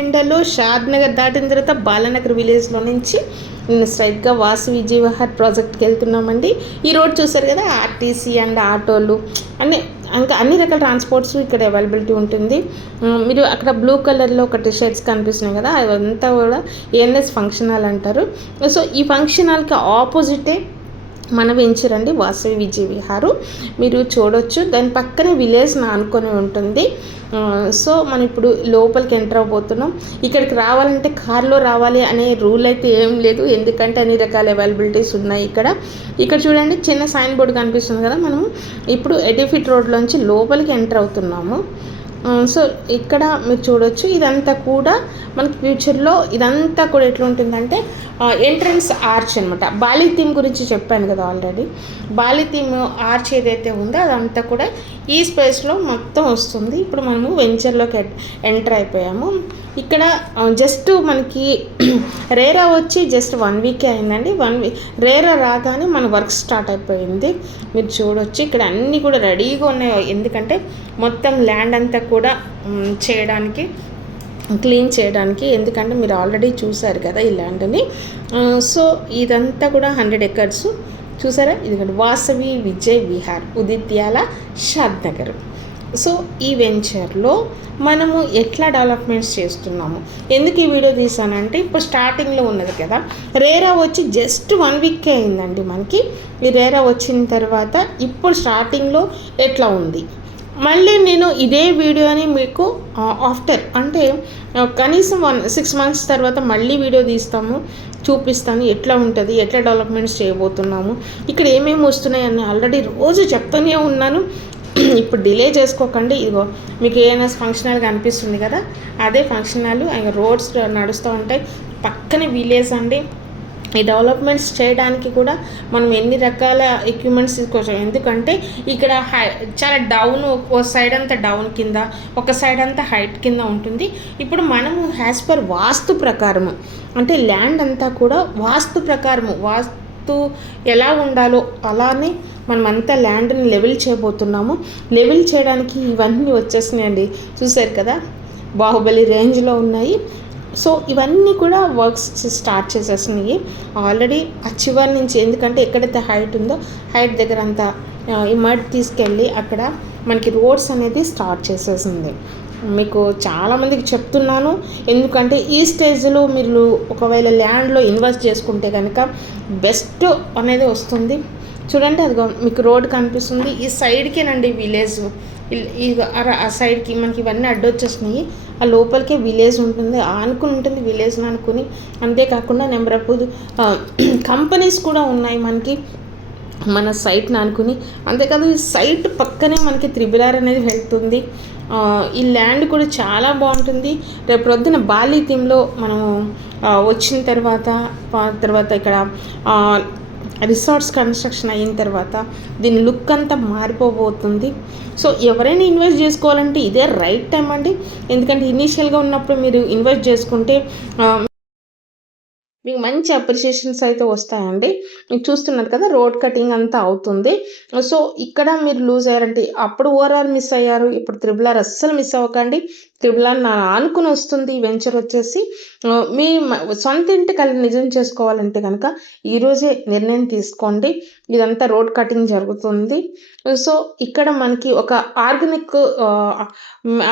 ఎండలో షాద్ నగర్ దాటిన తర్వాత బాలానగర్ విలేజ్లో నుంచి స్ట్రైట్గా వాసు విజయ్ విహార్ ప్రాజెక్ట్కి వెళ్తున్నామండి. ఈ రోడ్ చూసారు కదా, ఆర్టీసీ అండ్ ఆటోలు అన్ని ఇంకా అన్ని రకాల ట్రాన్స్పోర్ట్స్ ఇక్కడ అవైలబిలిటీ ఉంటుంది. మీరు అక్కడ బ్లూ కలర్లో ఒకటి షర్ట్స్ కనిపిస్తున్నాయి కదా, అదంతా కూడా ఏఎన్ఎస్ ఫంక్షన్ హాల్ అంటారు. సో ఈ ఫంక్షన్ హాల్కి ఆపోజిటే మన వెంచర్ అండి, వాసవి విజయ్ విహారు. మీరు చూడొచ్చు, దాని పక్కనే విలేజ్ ఆనుకొని ఉంటుంది. సో మనం ఇప్పుడు లోపలికి ఎంటర్ అవబోతున్నాం. ఇక్కడికి రావాలంటే కార్లో రావాలి అనే రూల్ అయితే ఏం లేదు, ఎందుకంటే అన్ని రకాల అవైలబిలిటీస్ ఉన్నాయి ఇక్కడ. ఇక్కడ చూడండి, చిన్న సైన్ బోర్డు కనిపిస్తుంది కదా, మనము ఇప్పుడు ఎడిఫిట్ రోడ్లోంచి లోపలికి ఎంటర్ అవుతున్నాము. సో ఇక్కడ మీరు చూడొచ్చు, ఇదంతా కూడా మనకి ఫ్యూచర్లో ఇదంతా కూడా ఎట్లా ఉంటుందంటే ఎంట్రన్స్ ఆర్చ్ అనమాట. బాలి థీమ్ గురించి చెప్పాను కదా ఆల్రెడీ. బాలి థీమ్ ఆర్చ్ ఏదైతే ఉందో అదంతా కూడా ఈ స్పేస్లో మొత్తం వస్తుంది. ఇప్పుడు మనము వెంచర్లోకి ఎంటర్ అయిపోయాము. ఇక్కడ జస్ట్ మనకి రేరా వచ్చి జస్ట్ 1 వీకే అయిందండి. 1 వీక్ రేరా రాగానే మన వర్క్ స్టార్ట్ అయిపోయింది. మీరు చూడొచ్చు, ఇక్కడ అన్నీ కూడా రెడీగా ఉన్నాయి, ఎందుకంటే మొత్తం ల్యాండ్ అంతా కూడా చేయడానికి, క్లీన్ చేయడానికి. ఎందుకంటే మీరు ఆల్రెడీ చూసారు కదా ఈ ల్యాండ్ని. సో ఇదంతా కూడా 100 acres చూసారా. ఇది వాసవి విజయ్ విహార్, ఉదిత్యాల, షాద్ నగర్. సో ఈ వెంచర్లో మనము ఎట్లా డెవలప్మెంట్స్ చేస్తున్నాము, ఎందుకు ఈ వీడియో తీసానంటే, ఇప్పుడు స్టార్టింగ్లో ఉన్నది కదా, రేరా వచ్చి జస్ట్ 1 వీకే అయిందండి మనకి. ఈ రేరా వచ్చిన తర్వాత ఇప్పుడు స్టార్టింగ్లో ఎట్లా ఉంది, మళ్ళీ నేను ఇదే వీడియోని మీకు ఆఫ్టర్ అంటే కనీసం 6 months తర్వాత మళ్ళీ వీడియో తీస్తాము, చూపిస్తాను ఎట్లా ఉంటుంది, ఎట్లా డెవలప్మెంట్స్ చేయబోతున్నాము, ఇక్కడ ఏమేమి వస్తున్నాయని ఆల్రెడీ రోజు చెప్తూనే ఉన్నాను. ఇప్పుడు డిలే చేసుకోకండి. ఇదిగో మీకు ఏఎన్ఎస్ ఫంక్షన్ హాల్ కనిపిస్తుంది కదా, అదే ఫంక్షన్ హాల్. రోడ్స్ నడుస్తూ ఉంటాయి, పక్కనే విలేజ్ అండి. ఈ డెవలప్మెంట్స్ చేయడానికి కూడా మనం ఎన్ని రకాల ఎక్విప్మెంట్స్ తీసుకోవచ్చు, ఎందుకంటే ఇక్కడ చాలా డౌన్, ఒక సైడ్ అంతా డౌన్ కింద, ఒక సైడ్ అంతా హైట్ కింద ఉంటుంది. ఇప్పుడు మనము యాజ్ పర్ వాస్తు ప్రకారము, అంటే ల్యాండ్ అంతా కూడా వాస్తు ప్రకారము, వాస్తు ఎలా ఉండాలో అలానే మనమంతా ల్యాండ్ని లెవెల్ చేయబోతున్నాము. లెవెల్ చేయడానికి ఇవన్నీ వచ్చేసినాయండి, చూసారు కదా, బాహుబలి రేంజ్లో ఉన్నాయి. సో ఇవన్నీ కూడా వర్క్స్ స్టార్ట్ చేసేసినాయి ఆల్రెడీ ఆ చివరి నుంచి, ఎందుకంటే ఎక్కడైతే హైట్ ఉందో హైట్ దగ్గర అంతా ఈ మడ్ తీసుకెళ్ళి అక్కడ మనకి రోడ్స్ అనేది స్టార్ట్ చేసేసింది. మీకు చాలామందికి చెప్తున్నాను, ఎందుకంటే ఈ స్టేజ్లో మీరు ఒకవేళ ల్యాండ్లో ఇన్వెస్ట్ చేసుకుంటే కనుక బెస్ట్ అనేది వస్తుంది. చూడండి, అదిగో మీకు రోడ్ కనిపిస్తుంది, ఈ సైడ్కేనండి విలేజ్. ఆ సైడ్కి మనకి ఇవన్నీ అడ్డొచ్చేసినాయి, ఆ లోపలికే విలేజ్ ఉంటుంది, ఆనుకుని ఉంటుంది విలేజ్ని అనుకుని. అంతేకాకుండా నెంబర్ ఆఫ్ కంపెనీస్ కూడా ఉన్నాయి మనకి మన సైట్ని అనుకుని. అంతేకాదు ఈ సైట్ పక్కనే మనకి త్రిబుల్-ఆర్ అనేది వెళ్తుంది. ఈ ల్యాండ్ కూడా చాలా బాగుంటుంది. రేపు పొద్దున బాలి థీమ్లో మనము వచ్చిన తర్వాత ఇక్కడ రిసార్ట్స్ కన్స్ట్రక్షన్ అయిన తర్వాత దీని లుక్ అంతా మారిపోబోతుంది. సో ఎవరైనా ఇన్వెస్ట్ చేసుకోవాలంటే ఇదే రైట్ టైం అండి, ఎందుకంటే ఇనీషియల్గా ఉన్నప్పుడు మీరు ఇన్వెస్ట్ చేసుకుంటే మీకు మంచి అప్రిషియేషన్స్ అయితే వస్తాయండి. మీకు చూస్తున్నారు కదా, రోడ్ కటింగ్ అంతా అవుతుంది. సో ఇక్కడ మీరు లూజ్ అయ్యారంటే, అప్పుడు ఓవరాల్ మిస్ అయ్యారు, ఇప్పుడు త్రిబుల్-ఆర్ అస్సలు మిస్ అవ్వకండి. త్రిబుల్-ఆర్ నా ఆనుకుని వస్తుంది ఈ వెంచర్ వచ్చేసి. మీ సొంత ఇంటి కళ నిజం చేసుకోవాలంటే కనుక ఈరోజే నిర్ణయం తీసుకోండి. ఇదంతా రోడ్ కటింగ్ జరుగుతుంది. సో ఇక్కడ మనకి ఒక ఆర్గానిక్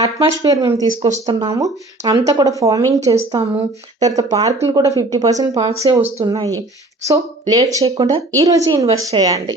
అట్మాస్ఫియర్ మేము తీసుకొస్తున్నాము, అంతా కూడా ఫార్మింగ్ చేస్తాము. తర్వాత పార్కులు కూడా 50% పార్క్సే వస్తున్నాయి. సో లేట్ చేయకుండా ఈరోజు ఇన్వెస్ట్ చేయండి.